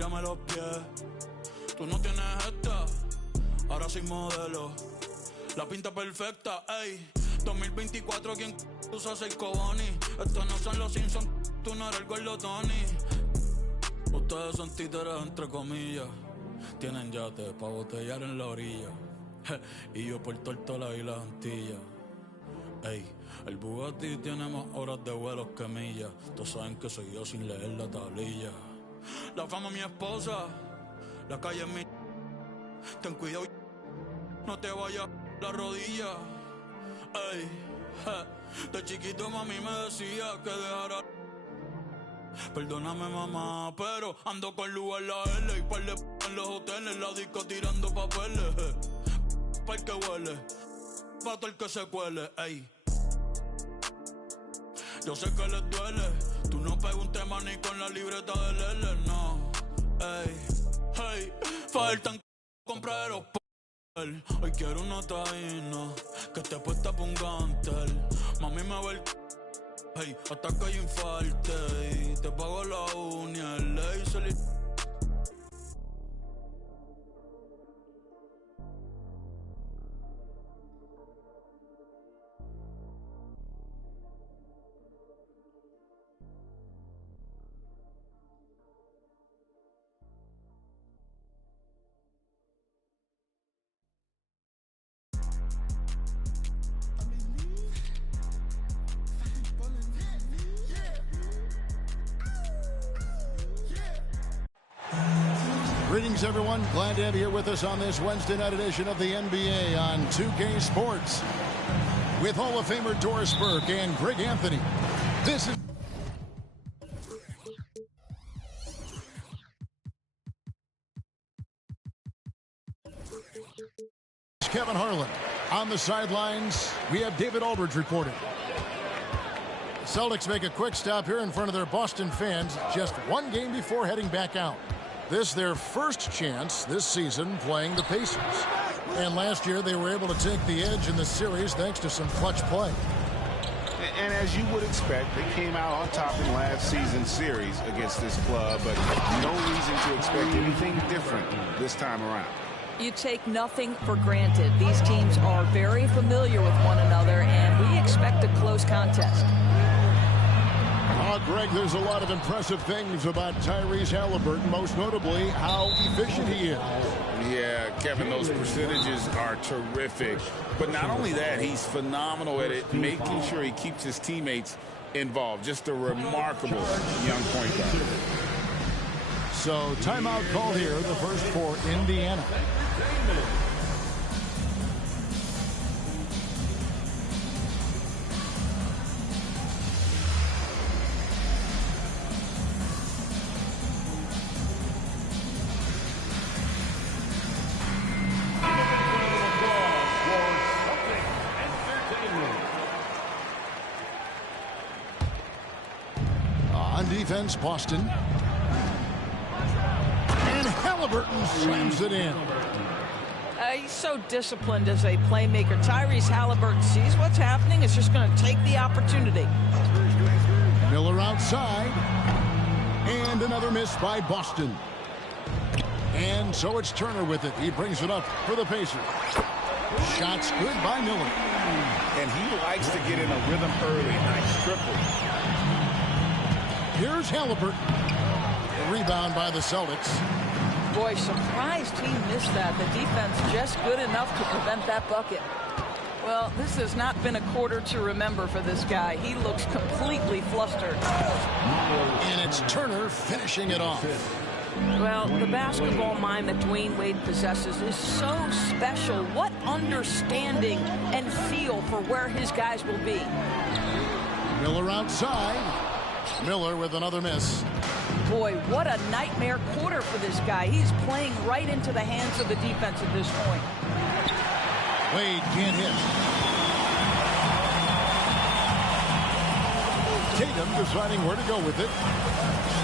mírame los pies. Tú no tienes esta, ahora soy modelo. La pinta perfecta, ey. 2024, ¿quién usa el Coboni? Estos no son los Simpsons, tú no eres el gordo Tony. Ustedes son títeres entre comillas. Tienen yate pa' botellar en la orilla. Y yo por Tortola y las Antillas. Ey, el Bugatti tiene más horas de vuelos que millas. Todos saben que soy yo sin leer la tablilla. La fama es mi esposa, la calle es mi... Ten cuidado, no te vayas la rodilla. Ey, de chiquito mami me decía que dejara. Perdóname mamá, pero ando con luz en la L y par de en los hoteles, la disco tirando papeles. Pa' el que huele, pa' todo el que se cuele, ey. Yo sé que les duele, tú no pegas un tema ni con la libreta del L, no. Ey, hey, faltan comprar los hoy quiero una taína que esté puesta pa' un gantel. Mami me ve el hey, hasta que yo infarte y te pago la uña, el laser y... Greetings, everyone. Glad to have you here with us on this Wednesday night edition of the NBA on 2K Sports. With Hall of Famer Doris Burke and Greg Anthony. This is Kevin Harlan. On the sidelines, we have David Aldridge reporting. Celtics make a quick stop here in front of their Boston fans just one game before heading back out. This their first chance this season playing the Pacers. And last year they were able to take the edge in the series thanks to some clutch play. And as you would expect, they came out on top in last season's series against this club, but no reason to expect anything different this time around. You take nothing for granted. These teams are very familiar with one another, and we expect a close contest. Greg, there's a lot of impressive things about Tyrese Halliburton, most notably how efficient he is. Yeah, Kevin, those percentages are terrific. But not only that, he's phenomenal at it, making sure he keeps his teammates involved. Just a remarkable young point guard. So, timeout call here, the first for Indiana. Defense, Boston. And Halliburton slams it in. He's so disciplined as a playmaker. Tyrese Halliburton sees what's happening. It's just going to take the opportunity. Miller outside. And another miss by Boston. And so it's Turner with it. He brings it up for the Pacers. Shots good by Miller. And he likes to get in a rhythm early. Nice triple. Here's Halliburton. A rebound by the Celtics. Boy, surprised he missed that. The defense just good enough to prevent that bucket. Well, this has not been a quarter to remember for this guy. He looks completely flustered. And it's Turner finishing it off. Well, the basketball mind that Dwayne Wade possesses is so special. What understanding and feel for where his guys will be. Miller outside. Miller with another miss. Boy, what a nightmare quarter for this guy. He's playing right into the hands of the defense at this point. Wade can't hit. Tatum deciding where to go with it.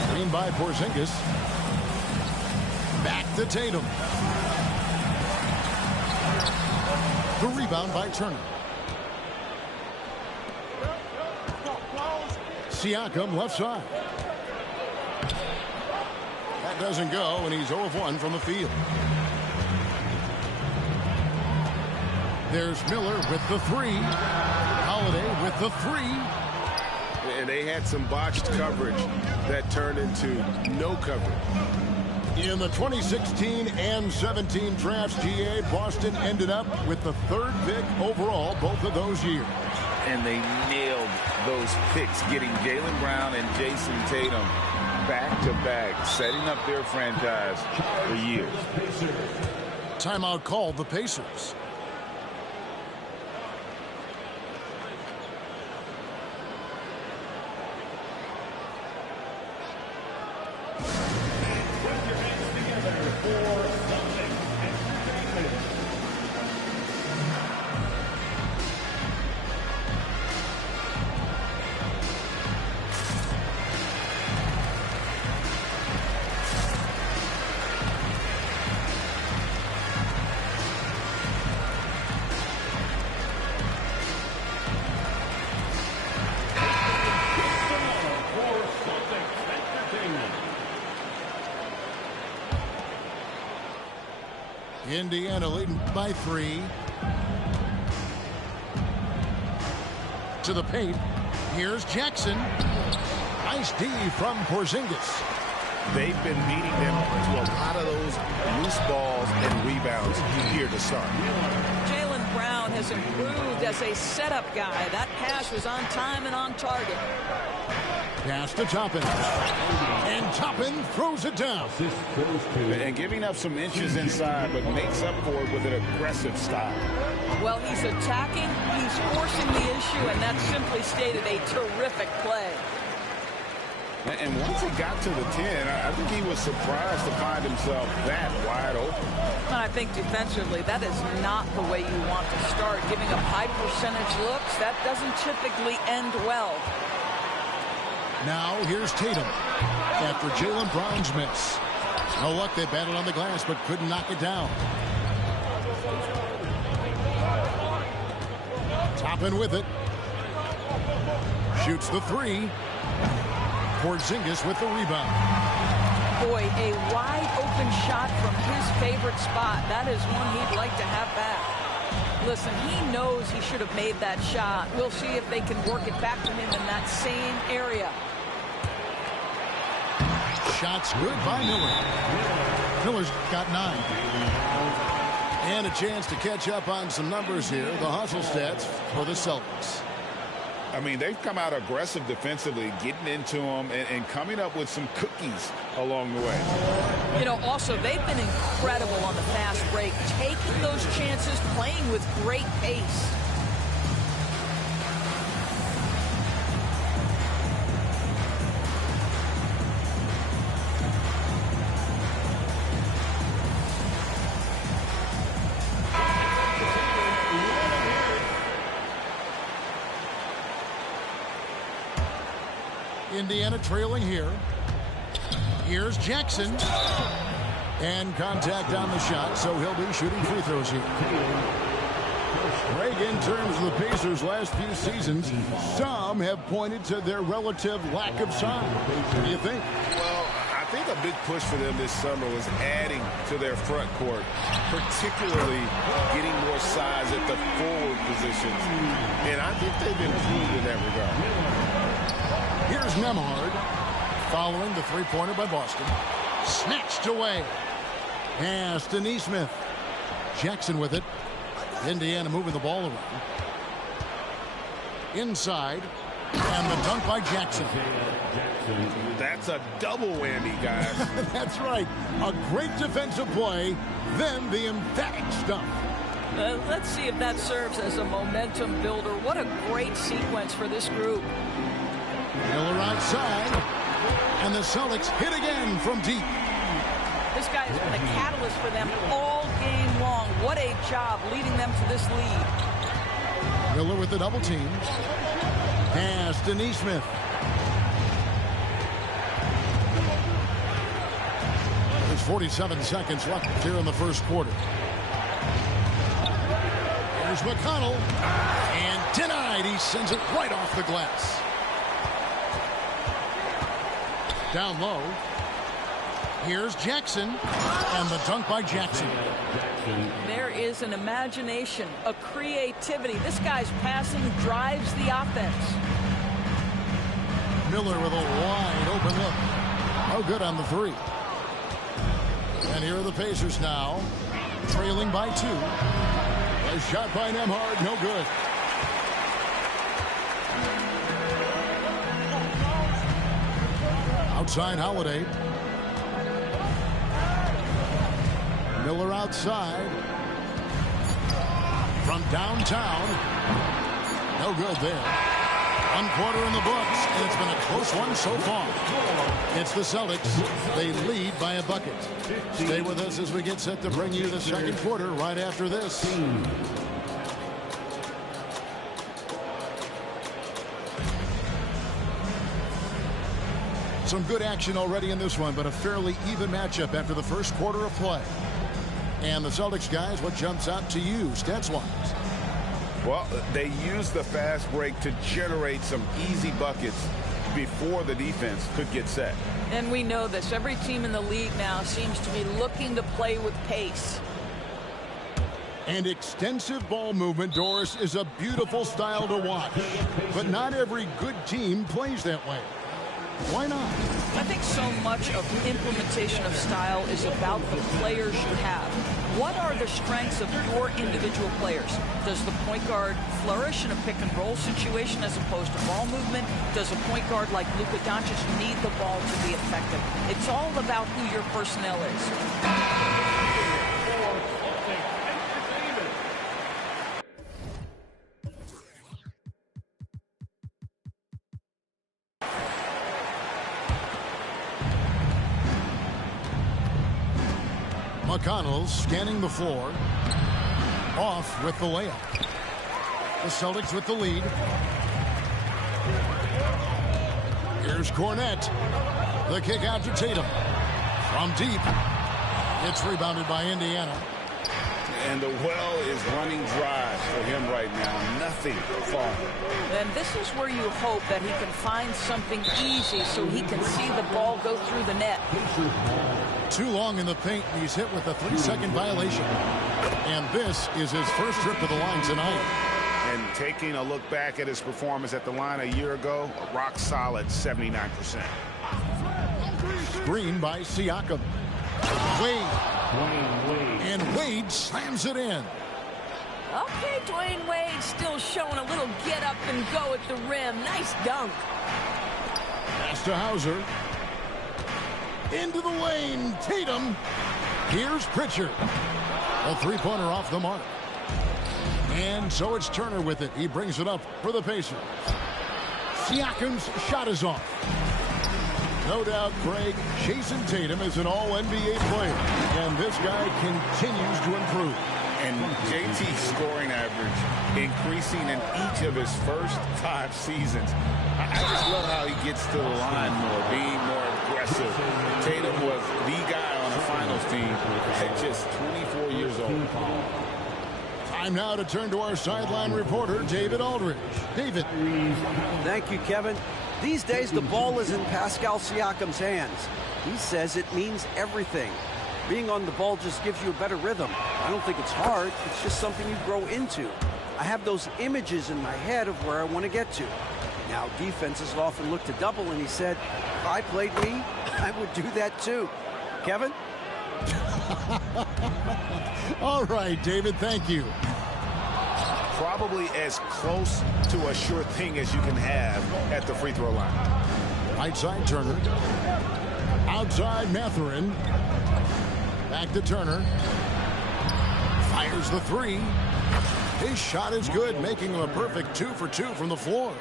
Screen by Porzingis. Back to Tatum. The rebound by Turner. Siakam left side. That doesn't go, and he's 0 of 1 from the field. There's Miller with the 3. Holiday with the 3. And they had some botched coverage that turned into no coverage. In the 2016 and 17 drafts, GA, Boston ended up with the 3rd pick overall both of those years. And they nailed those picks, getting Jaylen Brown and Jason Tatum back-to-back, setting up their franchise for years. Timeout called the Pacers. Indiana leading by 3. To the paint. Here's Jackson. Nice D from Porzingis. They've been beating them to a lot of those loose balls and rebounds here to start. Jaylen Brown has improved as a setup guy. That pass was on time and on target. Pass to Toppin. And Toppin throws it down. And giving up some inches inside, but makes up for it with an aggressive style. Well, he's attacking, he's forcing the issue, and that's simply stated a terrific play. And once he got to the 10, I think he was surprised to find himself that wide open. I think defensively, that is not the way you want to start. Giving up high percentage looks, that doesn't typically end well. Now here's Tatum after Jaylen Brown's miss. No luck, they battled on the glass but couldn't knock it down. Toppin with it. Shoots the 3. Porzingis with the rebound. Boy, a wide open shot from his favorite spot. That is one he'd like to have back. Listen, he knows he should have made that shot. We'll see if they can work it back to him in that same area. Shots good by Miller. Miller's got 9. And a chance to catch up on some numbers here. The hustle stats for the Celtics. I mean, they've come out aggressive defensively, getting into them and coming up with some cookies along the way. You know, also, they've been incredible on the fast break, taking those chances, playing with great pace. Indiana trailing here. Here's Jackson. And contact on the shot, so he'll be shooting free throws here. Greg, in terms of the Pacers' last few seasons, some have pointed to their relative lack of size. What do you think? Well, I think a big push for them this summer was adding to their front court, particularly getting more size at the forward positions. And I think they've improved in that regard. Here's Nembhard following the three-pointer by Boston. Snatched away. Pass to Nesmith. Jackson with it. Indiana moving the ball around. Inside. And the dunk by Jackson. That's a double whammy, guys. That's right. A great defensive play, then the emphatic stuff. Let's see if that serves as a momentum builder. What a great sequence for this group. Miller outside, and the Celtics hit again from deep. This guy has been a catalyst for them all game long. What a job leading them to this lead. Miller with the double team. Pass to Nesmith. There's 47 seconds left here in the first quarter. Here's McConnell, and denied. He sends it right off the glass. Down low. Here's Jackson, and the dunk by Jackson. There is an imagination, a creativity. This guy's passing drives the offense. Miller with a wide open look. No good on the three. And here are the Pacers now, trailing by 2. A shot by Nembhard, no good. Outside Holiday. Miller outside. From downtown. No good there. 1 quarter in the books, and it's been a close one so far. It's the Celtics. They lead by a bucket. Stay with us as we get set to bring you the second quarter right after this. Some good action already in this one, but a fairly even matchup after the first quarter of play. And the Celtics guys, what jumps out to you stats-wise? Well, they used the fast break to generate some easy buckets before the defense could get set. And we know this. Every team in the league now seems to be looking to play with pace. And extensive ball movement, Doris, is a beautiful style to watch. But not every good team plays that way. Why not? I think so much of implementation of style is about the players you have. What are the strengths of your individual players? Does the point guard flourish in a pick-and-roll situation as opposed to ball movement? Does a point guard like Luka Doncic need the ball to be effective? It's all about who your personnel is. McConnell scanning the floor. Off with the layup. The Celtics with the lead. Here's Cornette. The kick out to Tatum. From deep. It's rebounded by Indiana. And the well is running dry for him right now. Nothing falling. And this is where you hope that he can find something easy so he can see the ball go through the net. Too long in the paint, and he's hit with a 3-second violation. And this is his first trip to the line tonight. And taking a look back at his performance at the line a year ago, a rock solid 79%. Screen by Siakam. Wade. And Wade slams it in. Okay, Dwayne Wade still showing a little get up and go at the rim. Nice dunk. Pass to Hauser. Into the lane, Tatum. Here's Pritchard. A three-pointer off the mark. And so it's Turner with it. He brings it up for the Pacers. Siakam's shot is off. No doubt, Greg, Jason Tatum is an all-NBA player. And this guy continues to improve. And JT's scoring average increasing in each of his first 5 seasons. I just love how he gets to the line more, being more aggressive. Tatum was the guy on the finals team at just 24 years old. Time now to turn to our sideline reporter, David Aldridge. David. Thank you, Kevin. These days, the ball is in Pascal Siakam's hands. He says it means everything. Being on the ball just gives you a better rhythm. I don't think it's hard. It's just something you grow into. I have those images in my head of where I want to get to. Now, defenses often look to double, and he said, if I played me, I would do that too. Kevin? All right, David, thank you. Probably as close to a sure thing as you can have at the free throw line. Right side, Turner. Outside, Mathurin. Back to Turner. Fires the three. His shot is good, making him a perfect 2 for 2 from the floor.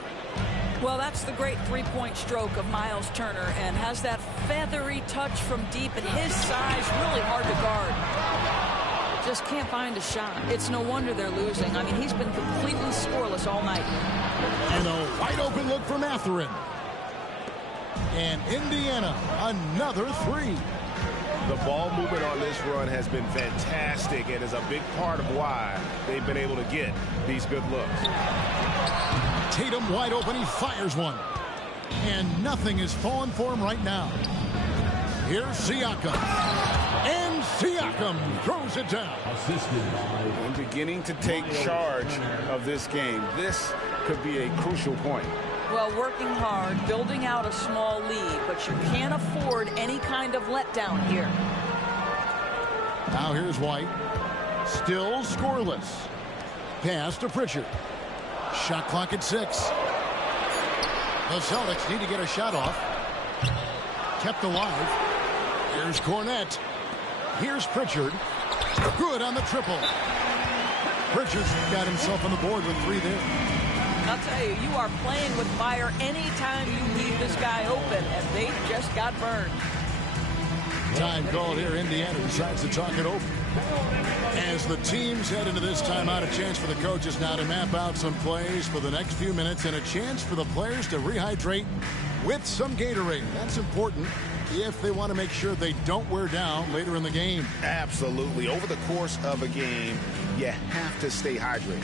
Well, that's the great three-point stroke of Miles Turner, and has that feathery touch from deep. At his size, really hard to guard. Just can't find a shot. It's no wonder they're losing. I mean, he's been completely scoreless all night. And a wide open look for Mathurin. And Indiana, another three. The ball movement on this run has been fantastic and is a big part of why they've been able to get these good looks. Tatum wide open, he fires one. And nothing is falling for him right now. Here's Siakam. And Siakam throws it down. And beginning to take charge of this game. This could be a crucial point. Well, working hard, building out a small lead, but you can't afford any kind of letdown here. Now here's White. Still scoreless. Pass to Pritchard. Shot clock at 6. The Celtics need to get a shot off. Kept alive. Here's Cornette. Here's Pritchard. Good on the triple. Pritchard's got himself on the board with 3 there. I'll tell you, you are playing with fire anytime you leave this guy open, and they just got burned. Time called here. Indiana decides to talk it over. As the teams head into this timeout, a chance for the coaches now to map out some plays for the next few minutes and a chance for the players to rehydrate with some Gatorade. That's important if they want to make sure they don't wear down later in the game. Absolutely. Over the course of a game, you have to stay hydrated.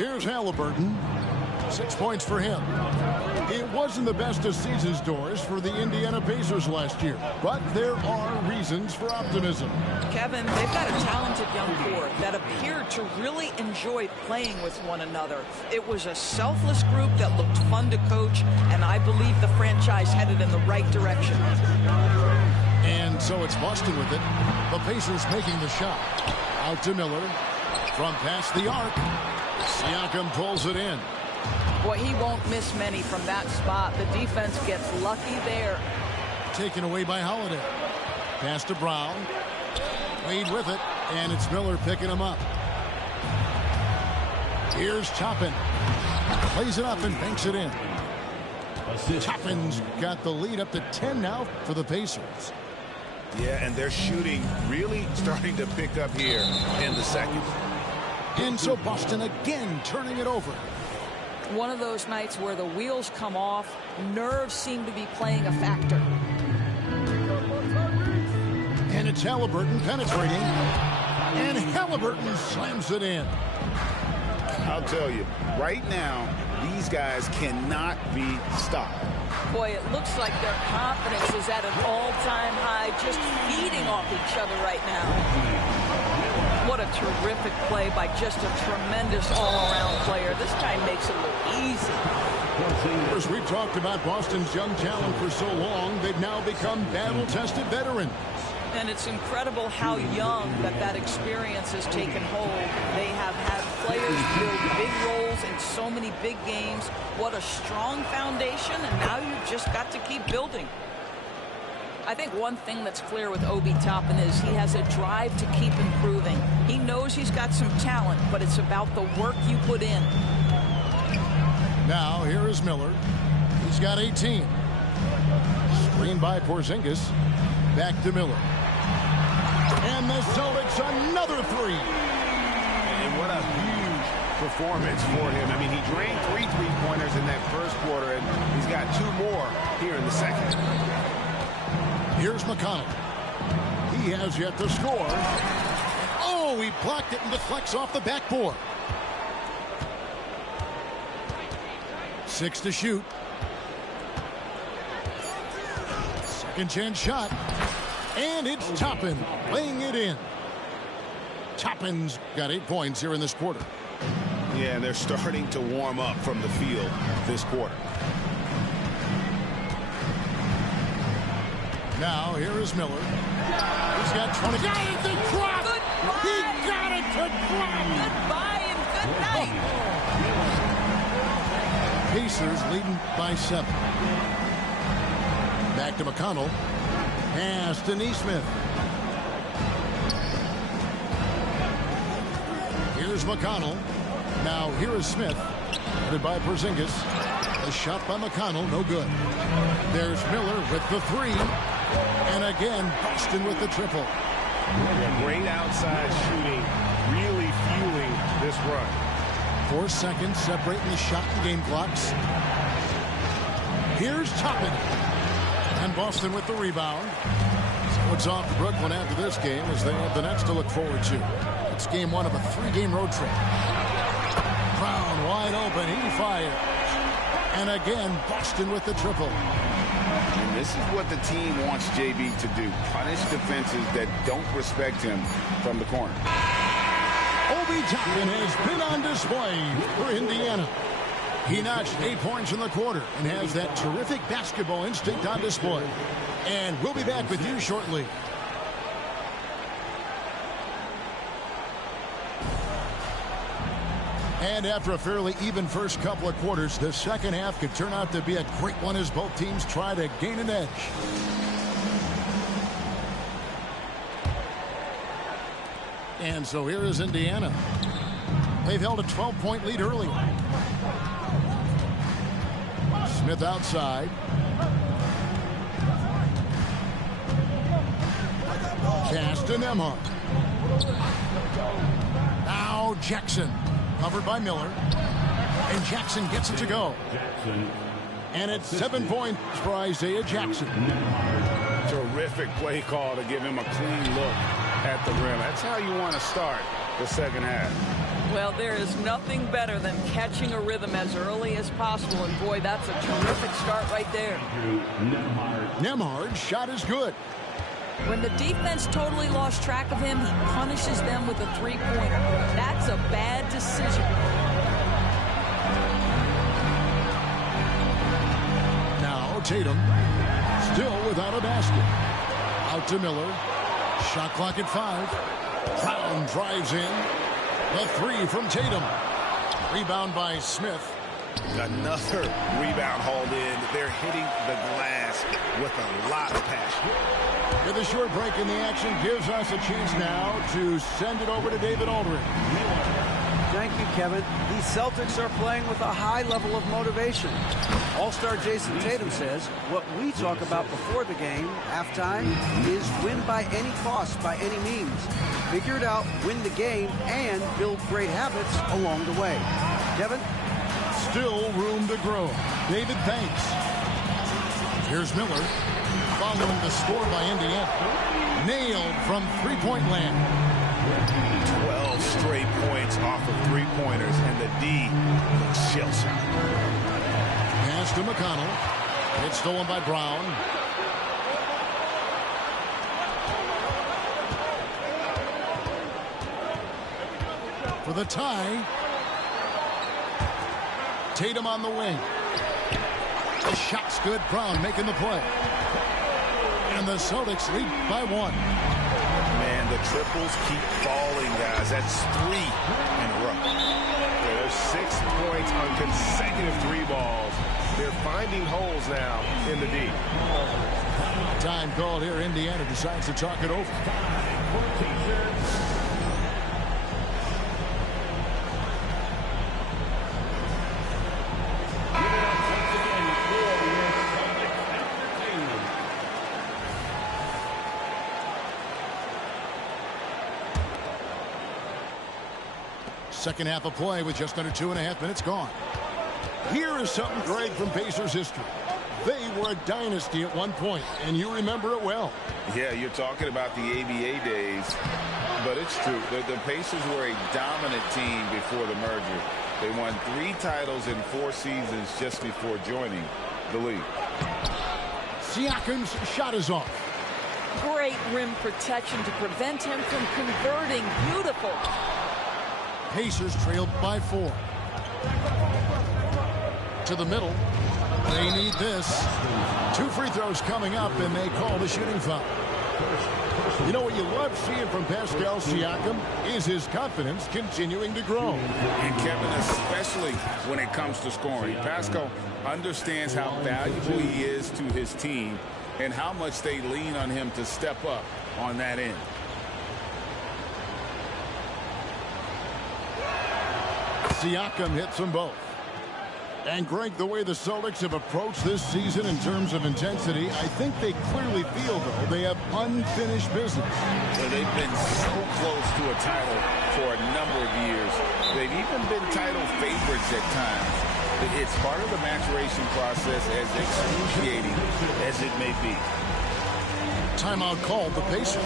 Here's Halliburton. 6 points for him. It wasn't the best of season stories for the Indiana Pacers last year, but there are reasons for optimism. Kevin, they've got a talented young core that appeared to really enjoy playing with one another. It was a selfless group that looked fun to coach, and I believe the franchise headed in the right direction. And so it's Boston with it. The Pacers making the shot. Out to Miller. From past the arc. Siakam pulls it in. Boy, he won't miss many from that spot. The defense gets lucky there. Taken away by Holiday. Pass to Brown. Wade with it. And it's Miller picking him up. Here's Toppin. Plays it up and banks it in. Toppin's got the lead up to 10 now for the Pacers. Yeah, and their shooting really starting to pick up here in the second. And so Boston again turning it over. One of those nights where the wheels come off, nerves seem to be playing a factor. And it's Halliburton penetrating. And Halliburton slams it in. I'll tell you, right now, these guys cannot be stopped. Boy, it looks like their confidence is at an all-time high, just feeding off each other right now. What a terrific play by just a tremendous all-around player. This guy makes it look easy. As we've talked about Boston's young talent for so long, they've now become battle-tested veterans. And it's incredible how young that experience has taken hold. They have had players build big roles in so many big games. What a strong foundation, and now you've just got to keep building. I think one thing that's clear with Obi Toppin is he has a drive to keep improving. He knows he's got some talent, but it's about the work you put in. Now, here is Miller. He's got 18. Screened by Porzingis. Back to Miller. And the Celtics another three. And what a huge performance for him. I mean, he drained 3 3-pointers in that first quarter, and he's got 2 more here in the second. Here's McConnell. He has yet to score. Oh, he blocked it and deflects off the backboard. 6 to shoot. Second chance shot. And it's Toppin laying it in. Toppin's got 8 points here in this quarter. Yeah, and they're starting to warm up from the field this quarter. Now, here is Miller. He's got 20. Got it to drop! Goodbye. He got it to drop! Goodbye and good night. Pacers leading by 7. Back to McConnell. Pass to Nesmith. Here's McConnell. Now here is Smith. Headed by Porzingis. A shot by McConnell, no good. There's Miller with the 3. And again, Boston with the triple. Yeah, great outside shooting, really fueling this run. 4 seconds separating the shot and game clocks. Here's Toppin. And Boston with the rebound. So it's off to Brooklyn after this game as they have the Nets to look forward to. It's game 1 of a 3-game road trip. Brown wide open. He fires. And again, Boston with the triple. And this is what the team wants JB to do. Punish defenses that don't respect him from the corner. Obi Toppin has been on display for Indiana. He notched 8 points in the quarter and has that terrific basketball instinct on display. And we'll be back with you shortly. And after a fairly even first couple of quarters, the second half could turn out to be a great one as both teams try to gain an edge. And so here is Indiana. They've held a 12-point lead earlier. Smith outside. Pass to Nembhard. Now Jackson. Covered by Miller. And Jackson gets it to go. And it's 7 points for Isaiah Jackson. Terrific play call to give him a clean look at the rim. That's how you want to start the second half. Well, there is nothing better than catching a rhythm as early as possible. And, boy, that's a terrific start right there. Nembhard's shot is good. When the defense totally lost track of him, he punishes them with a three-pointer. That's a bad decision. Now Tatum, still without a basket. Out to Miller. Shot clock at 5. Brown drives in. The three from Tatum. Rebound by Smith. Another rebound hauled in. They're hitting the glass with a lot of passion. With a short break in the action, gives us a chance now to send it over to David Aldridge. Thank you, Kevin. These Celtics are playing with a high level of motivation. All-star Jason Tatum says what we talk about before the game, halftime, is win by any cost, by any means. Figure it out, win the game, and build great habits along the way. Kevin? Still room to grow. David, thanks. Here's Miller. Following the score by Indiana. Nailed from three-point land. 12 straight points off of three-pointers, and the D looks shell-shocked. Pass to McConnell. It's stolen by Brown. For the tie. Tatum on the wing. The shot's good. Brown making the play. And the Celtics lead by 1. Man, the triples keep falling, guys. That's 3 in a row. Yeah, there's 6 points on consecutive 3 balls. They're finding holes now in the D. Time called here. Indiana decides to talk it over. Second half of play with just under 2.5 minutes gone. Here is something great from Pacers history. They were a dynasty at one point, and you remember it well. Yeah, you're talking about the ABA days, but it's true. The Pacers were a dominant team before the merger. They won 3 titles in 4 seasons just before joining the league. Siakam's shot is off. Great rim protection to prevent him from converting. Beautiful. Pacers trailed by 4. To the middle. They need this. 2 free throws coming up, and they call the shooting foul. You know what you love seeing from Pascal Siakam is his confidence continuing to grow. And Kevin, especially when it comes to scoring. Pascal understands how valuable he is to his team and how much they lean on him to step up on that end. Siakam hits them both. And Greg, the way the Celtics have approached this season in terms of intensity, I think they clearly feel, though, they have unfinished business. So they've been so close to a title for a number of years. They've even been title favorites at times. It's part of the maturation process, as excruciating as it may be. Timeout called the Pacers.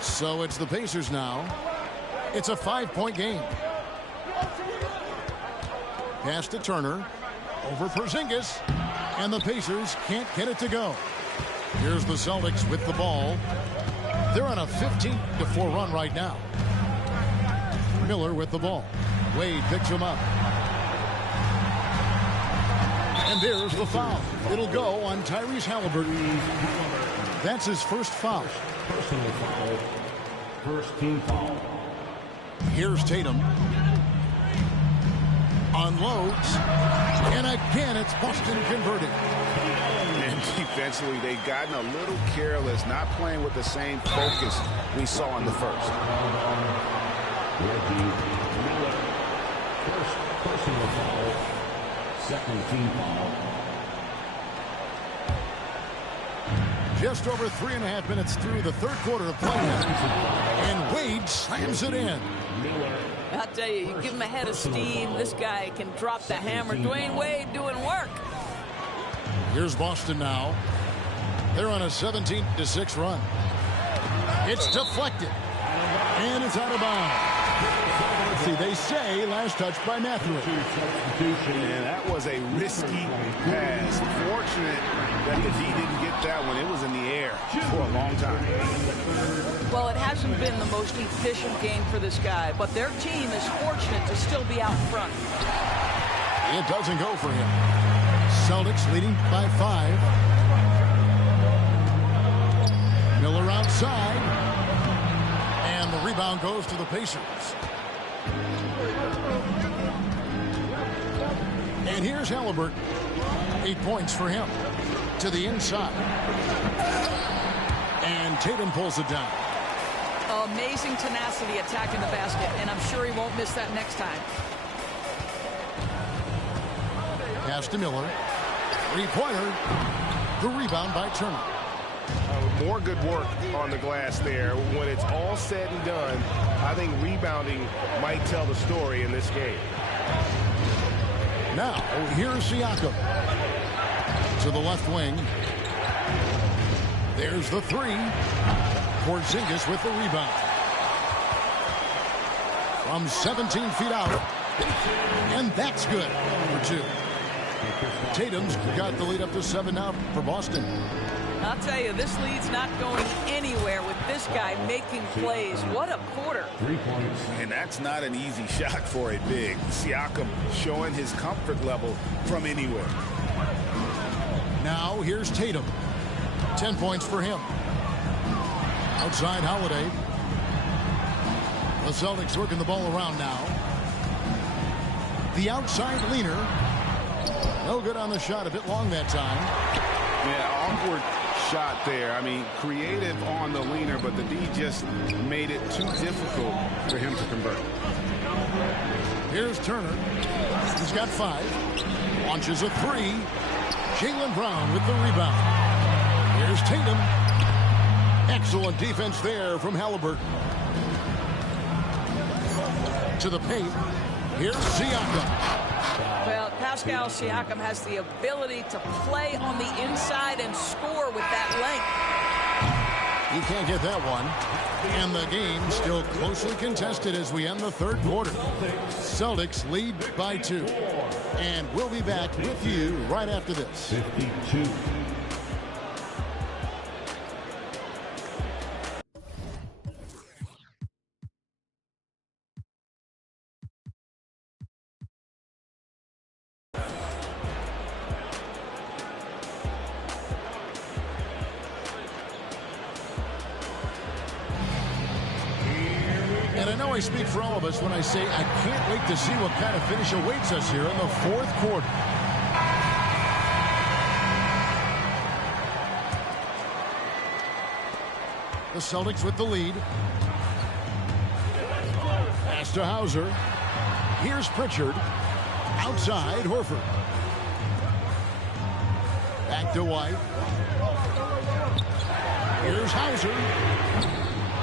So it's the Pacers now. It's a 5-point game. Pass to Turner. Over Porzingis. And the Pacers can't get it to go. Here's the Celtics with the ball. They're on a 15-4 run right now. Miller with the ball. Wade picks him up. And there's the foul. It'll go on Tyrese Halliburton. That's his first foul. Personal foul. First team foul. Here's Tatum. unloads. And again, it's Boston converting. And defensively, they've gotten a little careless, not playing with the same focus we saw in the first. Reggie Miller, first personal foul, second team foul. Just over 3.5 minutes through the third quarter of play. And Wade slams it in. I'll tell you, you give him a head of steam, this guy can drop the hammer. Dwayne Wade doing work. Here's Boston now. They're on a 17-6 run. It's deflected. And it's out of bounds. Let's see, they say last touch by Matthew. And that was a risky pass. Fortunate that the D didn't get that one. It was in the air for a long time. Well, it hasn't been the most efficient game for this guy, but their team is fortunate to still be out front. It doesn't go for him. Celtics leading by 5. Miller outside. And the rebound goes to the Pacers. And here's Halliburton. 8 points for him. To the inside. And Tatum pulls it down. Amazing tenacity attacking the basket, and I'm sure he won't miss that next time. Pass to Miller. 3-pointer. The rebound by Turner. More good work on the glass there. When it's all said and done, I think rebounding might tell the story in this game. Now, here's Siakam. To the left wing. There's the 3. Porzingis with the rebound. From 17 feet out. And that's good for 2. Tatum's got the lead up to 7 now for Boston. I'll tell you, this lead's not going anywhere with this guy making plays. What a quarter. 3 points. And that's not an easy shot for a big. Siakam showing his comfort level from anywhere. Now here's Tatum. 10 points for him. Outside Holiday. The Celtics working the ball around now. The outside leaner. No good on the shot. A bit long that time. Yeah, awkward shot there. I mean, creative on the leaner, but the D just made it too difficult for him to convert. Here's Turner. He's got 5. Launches a 3. Jaylen Brown with the rebound. Here's Tatum. Excellent defense there from Halliburton. To the paint. Here's Siakam. Well, Pascal Siakam has the ability to play on the inside and score with that length. He can't get that one. And the game still closely contested as we end the third quarter. Celtics lead by 2. And we'll be back with you right after this. 52. And I know I speak for all of us when I say I can't wait to see what kind of finish awaits us here in the fourth quarter. The Celtics with the lead. Pass to Hauser. Here's Pritchard. Outside, Horford. Back to White. Here's Hauser.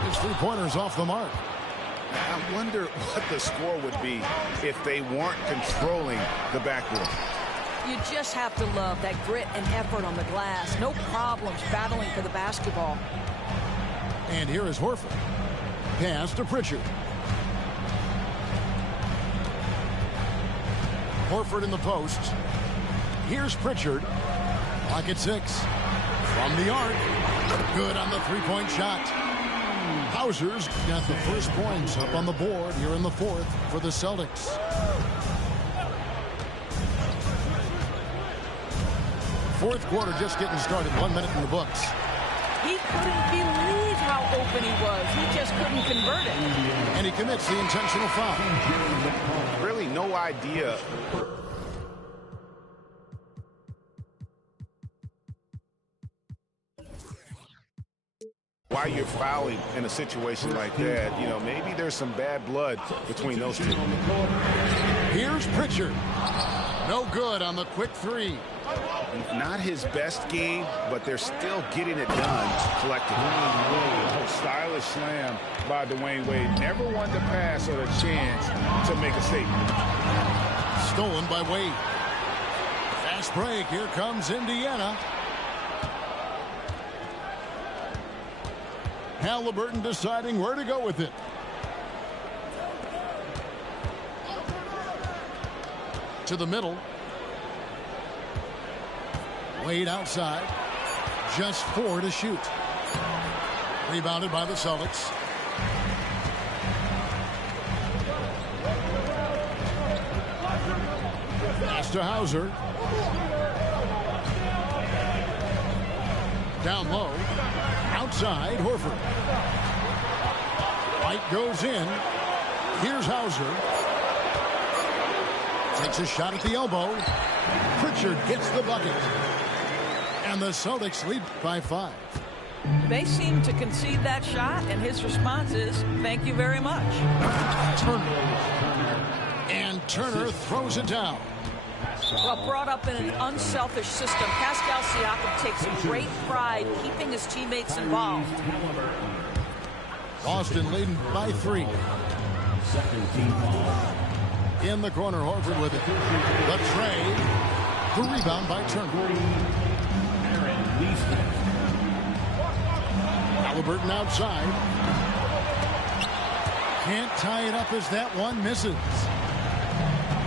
His 3-pointer's off the mark. I wonder what the score would be if they weren't controlling the backcourt. You just have to love that grit and effort on the glass. No problems battling for the basketball. And here is Horford. Pass to Pritchard. Horford in the post. Here's Pritchard. Clock at 6. From the arc. Good on the 3-point shot. Hauser's got the first points up on the board here in the fourth for the Celtics. Fourth quarter just getting started. 1 minute in the books. He couldn't believe how open he was. He just couldn't convert it. And he commits the intentional foul. Really no idea. Why you're fouling in a situation like that. You know, maybe there's some bad blood between those two. Here's Pritchard. No good on the quick three. Not his best game, but they're still getting it done collectively. Stylish slam by Dwayne Wade. Never won the pass or the chance to make a statement. Stolen by Wade. Fast break. Here comes Indiana. Halliburton deciding where to go with it. To the middle. Wade outside. Just 4 to shoot. Rebounded by the Celtics. Pass to Hauser. Down low. Outside, Horford. White goes in. Here's Hauser. Takes a shot at the elbow. Pritchard gets the bucket. And the Celtics lead by 5. They seem to concede that shot, and his response is, thank you very much. Turner. And Turner throws it down. Well, brought up in an unselfish system, Pascal Siakam takes great pride keeping his teammates involved. Boston leading by 3. Second team foul. In the corner, Horford with it. The trade. The rebound by Turner. Halliburton outside. Can't tie it up as that one misses.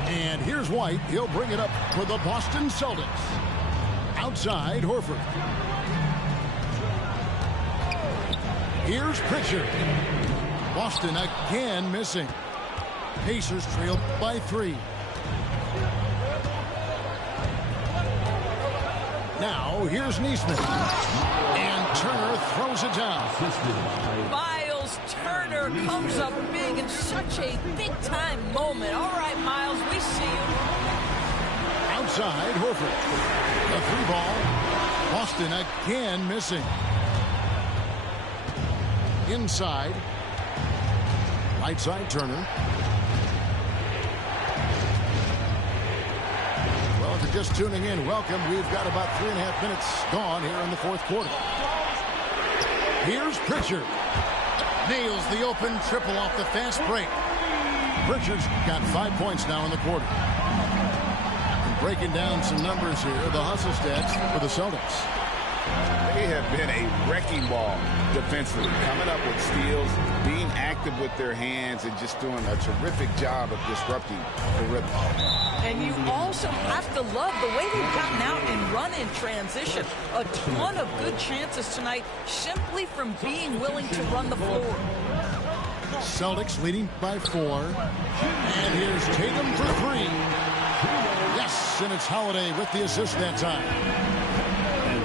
And here's White. He'll bring it up for the Boston Celtics. Outside, Horford. Here's Pritchard. Boston again missing. Pacers trail by 3. Now, here's Neesmith. And Turner throws it down. Miles Turner comes up big in such a big-time moment. All right, Miles, we see you. Outside, Horford. The 3-ball. Boston again missing. Inside. Right side, Turner. Well, if you're just tuning in, welcome. We've got about 3.5 minutes gone here in the fourth quarter. Here's Pritchard. Nails the open triple off the fast break. Pritchard's got 5 points now in the quarter. And breaking down some numbers here, the hustle stats for the Celtics. They have been a wrecking ball defensively, coming up with steals, being active with their hands, and just doing a terrific job of disrupting the rhythm. And you also have to love the way they've gotten out and run in transition. A ton of good chances tonight simply from being willing to run the floor. Celtics leading by 4. And here's Tatum for 3. Yes, and it's Holiday with the assist that time.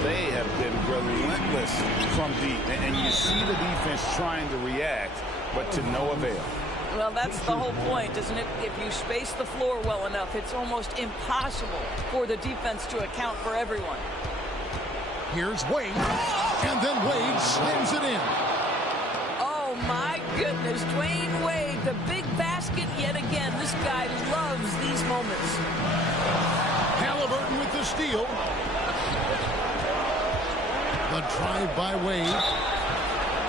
They have been relentless from deep, and you see the defense trying to react, but to no avail. Well, that's the whole point, isn't it? If you space the floor well enough, it's almost impossible for the defense to account for everyone. Here's Wade, and then Wade slams it in. Oh, my goodness, Dwayne Wade, the big basket yet again. This guy loves these moments. Halliburton with the steal. The drive by Wade.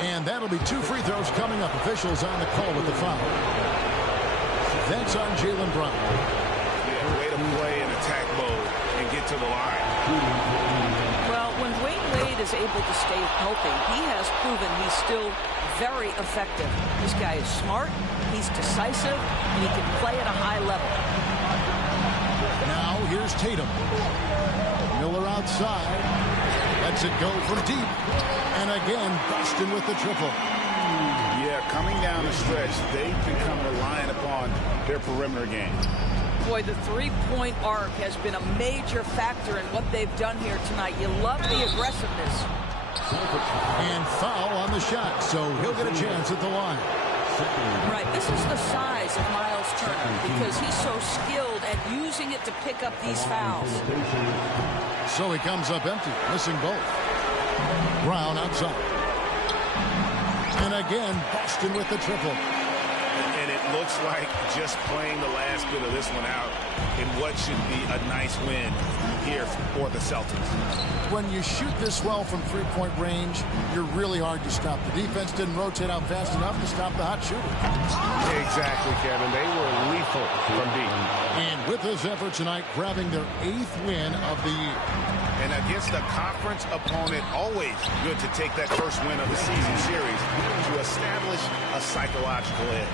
And that'll be 2 free throws coming up. Officials on the call with the foul. That's on Jaylen Brown. Yeah, way to play in attack mode and get to the line. Well, when Dwayne Wade is able to stay healthy, he has proven he's still very effective. This guy is smart, he's decisive, and he can play at a high level. Now here's Tatum. Miller outside. Lets it go from deep. And again, Boston with the triple. Yeah, coming down the stretch, they've become reliant upon their perimeter game. Boy, the three-point arc has been a major factor in what they've done here tonight. You love the aggressiveness. And foul on the shot, so he'll get a chance at the line. Right, this is the size of Miles Turner because he's so skilled at using it to pick up these fouls. So he comes up empty, missing both. Brown outside. And again, Boston with the triple. And it looks like just playing the last bit of this one out in what should be a nice win here for the Celtics. When you shoot this well from three-point range, you're really hard to stop. The defense didn't rotate out fast enough to stop the hot shooter. Exactly, Kevin. They were lethal from deep. And with this effort tonight, grabbing their 8th win of the year. And against a conference opponent, always good to take that first win of the season series to establish a psychological edge.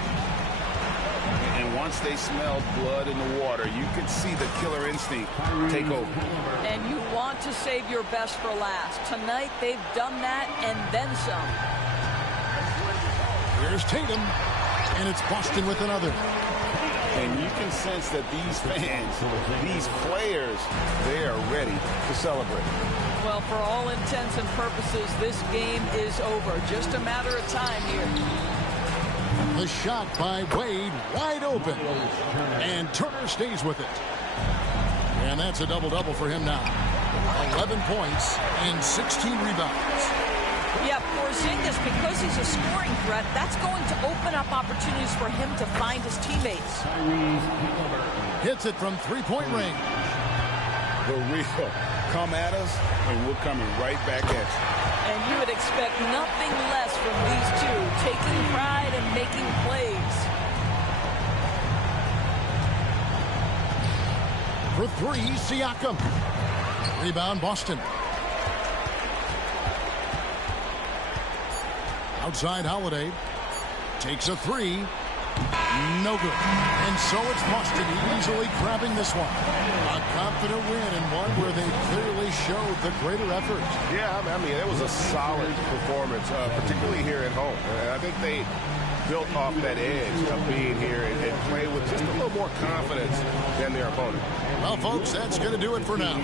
And once they smelled blood in the water, you could see the killer instinct take over. And you want to save your best for last. Tonight, they've done that and then some. Here's Tatum, and it's Boston with another. And you can sense that these fans, these players, they are ready to celebrate. Well, for all intents and purposes, this game is over. Just a matter of time here. The shot by Wade, wide open. And Turner stays with it. And that's a double-double for him now. 11 points and 16 rebounds. Yeah, Porzingis, because he's a scoring threat, that's going to open up opportunities for him to find his teammates. Hits it from three-point range. The real. Come at us, and we're coming right back at you. And you would expect nothing less from these two, taking pride and making plays. For three, Siakam. Rebound, Boston. Outside, Holiday. Takes a three. No good. And so it's Boston easily grabbing this one. A confident win and one where they clearly showed the greater effort. Yeah, I mean, it was a solid performance, particularly here at home. I think they built off that edge of being here and played with just a little more confidence than their opponent. Well, folks, that's going to do it for now.